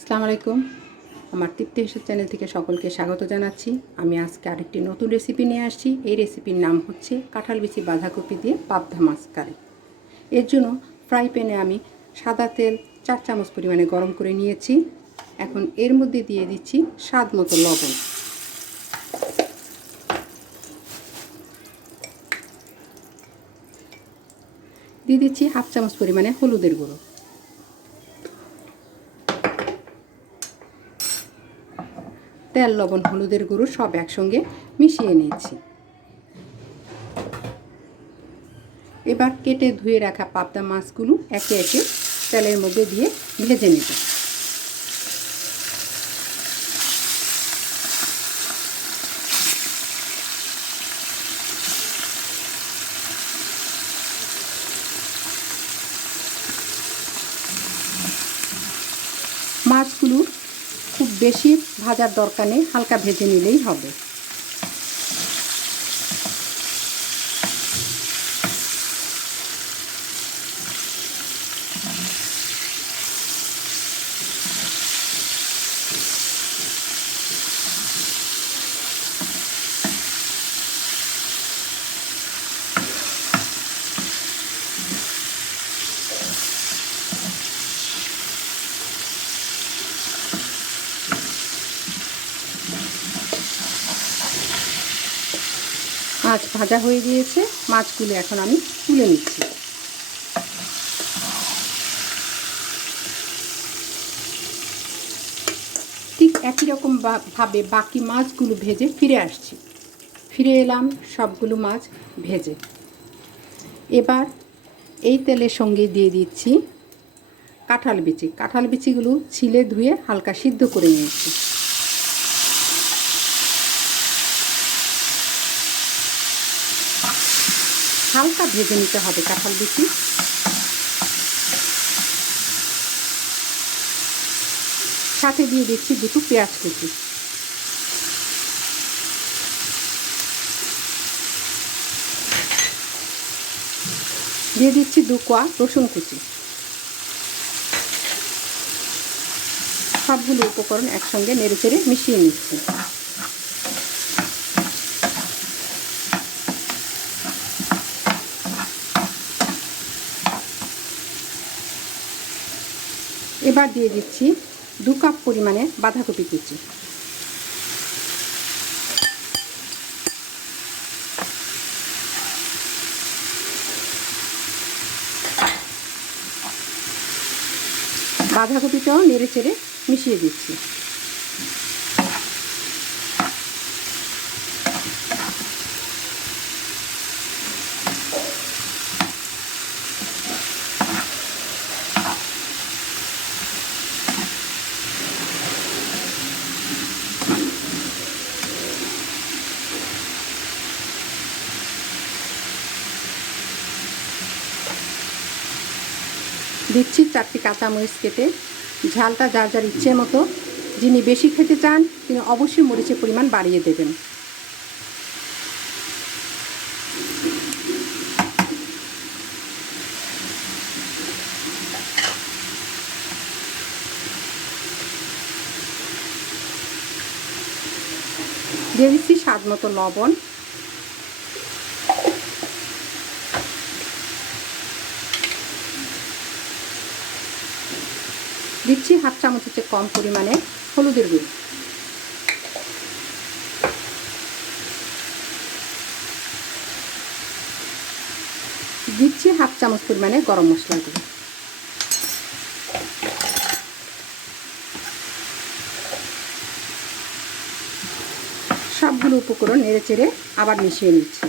আসসালামু আলাইকুম। আমার তৃপ্তি হেসের চ্যানেল থেকে সকলকে স্বাগত জানাচ্ছি। আমি আজকে আরেকটি নতুন রেসিপি নিয়ে আসছি। এই রেসিপির নাম হচ্ছে কাঁঠাল বিচি বাঁধাকপি দিয়ে পাবদা মাছ কারি। এর জন্য ফ্রাই প্যানে আমি সাদা তেল 4 চামচ পরিমাণে গরম করে নিয়েছি। এখন এর মধ্যে দিয়ে দিচ্ছি স্বাদ মতো লবণ, দিয়ে দিচ্ছি হাফ চামচ পরিমাণে হলুদের গুঁড়ো, তেল, লবণ, হলুদের গুঁড়ো সব একসঙ্গে মিশিয়ে নিয়েছি। এবার কেটে ধুয়ে রাখা পাবদা মাছগুলো একে একে তেলের মধ্যে দিয়ে ভেজে নেব। মাছগুলো খুব বেশি ভাজার দরকার নেই, হালকা ভেজে নিলেই হবে। মাছ ভাজা হয়ে গিয়েছে, মাছগুলো এখন আমি তুলে নিচ্ছি। ঠিক একই রকম ভাবে বাকি মাছগুলো ভেজে ফিরে এলাম সবগুলো মাছ ভেজে। এবার এই তেলের সঙ্গে দিয়ে দিচ্ছি কাঁঠাল বিচিগুলো ছিলে ধুয়ে হালকা সিদ্ধ করে নিয়েছি। হালকা ভেজে নিতে হবে কাঁঠাল বিচি। সাথে দিয়ে দিচ্ছি দুটো পেঁয়াজ কুচি, দিয়ে দিচ্ছি 2 কোয়া রসুন কুচি। সবগুলো উপকরণ একসঙ্গে নেড়েচেড়ে মিশিয়ে নিচ্ছি। এবার দিয়ে দিচ্ছি 2 কাপ পরিমাণে বাঁধাকপি কুচি। বাঁধাকপিটাও নেড়েচেড়ে মিশিয়ে দিচ্ছি। দিচ্ছি 4টি কাঁচামরিচ কেটে। ঝালটা যার যার ইচ্ছে মতো, যিনি বেশি খেতে চান তিনি অবশ্যই মরিচের পরিমাণ বাড়িয়ে দেবেন। দিয়ে দিচ্ছি স্বাদ মতো লবণ, দিচ্ছি হাফ চামচের চেয়ে কম পরিমাণে হলুদের গুঁড়ো, দিচ্ছি হাফ চামচ পরিমাণে গরম মশলার গুঁড়ো। সবগুলো উপকরণ নেড়েচেড়ে আবার মিশিয়ে নিচ্ছি।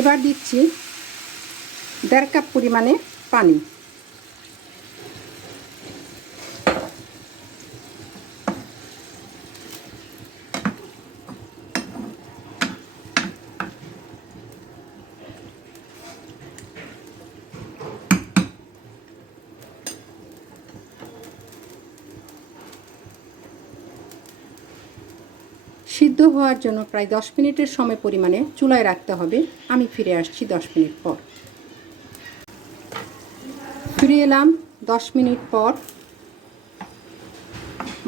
এবার দিচ্ছি 1.5 কাপ পরিমাণে পানি। সিদ্ধ হওয়ার জন্য প্রায় 10 মিনিটের সময় পরিমাণে চুলায় রাখতে হবে। আমি ফিরে আসছি 10 মিনিট পর। ফিরে এলাম 10 মিনিট পর।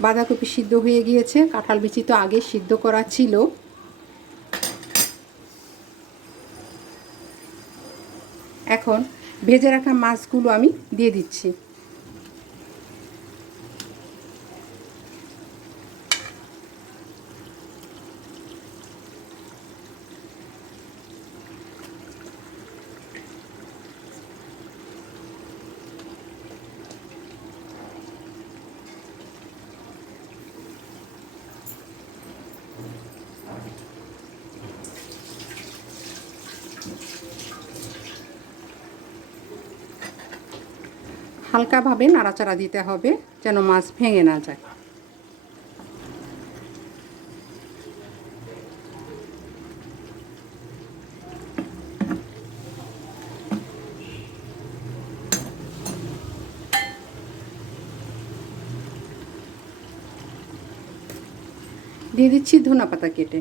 বাঁধাকপি সিদ্ধ হয়ে গিয়েছে, কাঁঠাল বিচি তো আগে সিদ্ধ করা ছিল। এখন ভেজে রাখা মাছগুলো আমি দিয়ে দিচ্ছি। হালকাভাবে নাড়াচাড়া দিতে হবে যেন মাছ ভেঙে না যায়। দিয়ে দিচ্ছি ধনেপাতা কেটে।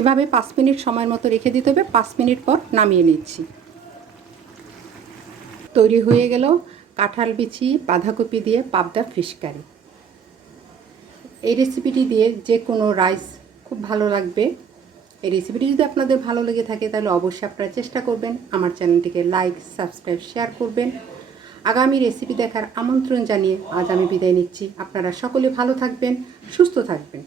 এভাবে 5 মিনিট সময়ের মতো রেখে দিতে হবে। 5 মিনিট পর নামিয়ে নিচ্ছি। তৈরি হয়ে গেল কাঁঠাল বিচি বাঁধাকপি দিয়ে পাবদা ফিশ কারি। এই রেসিপিটি দিয়ে যে কোনো রাইস খুব ভালো লাগবে। এই রেসিপিটি যদি আপনাদের ভালো লেগে থাকে তাহলে অবশ্যই আপনারা চেষ্টা করবেন। আমার চ্যানেলটিকে লাইক, সাবস্ক্রাইব, শেয়ার করবেন। আগামী রেসিপি দেখার আমন্ত্রণ জানিয়ে আজ আমি বিদায় নিচ্ছি। আপনারা সকলে ভালো থাকবেন, সুস্থ থাকবেন।